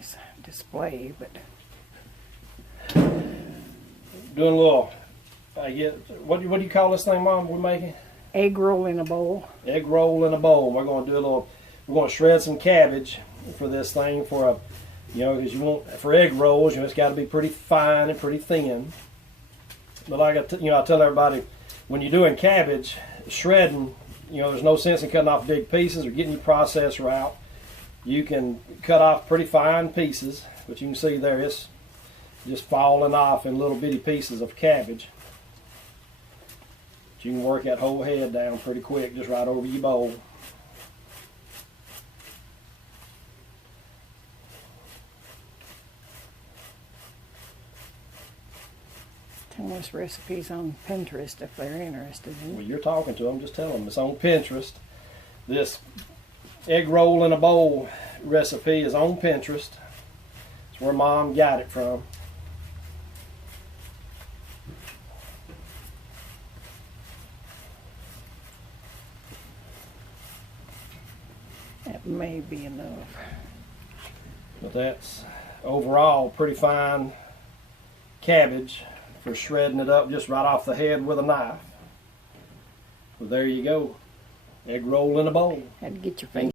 nice display, but doing a little. What do you call this thing, Mom? We're making egg roll in a bowl. egg roll in a bowl. We're going to do a little. We're going to shred some cabbage for this thing for a, because you want for egg rolls, it's got to be pretty fine and pretty thin. But like I tell everybody, when you're doing cabbage shredding, there's no sense in cutting off big pieces or getting your processor out. You can cut off pretty fine pieces, but you can see there it's just falling off in little bitty pieces of cabbage. But you can work that whole head down pretty quick, just right over your bowl. Tell us recipes on Pinterest if they're interested in Well, it. you're talking to them, just tell them it's on Pinterest. This egg roll in a bowl recipe is on Pinterest. It's where Mom got it from. That may be enough. But that's overall pretty fine cabbage for shredding it up just right off the head with a knife. Well, there you go. Egg roll in a bowl. Had to get your finger.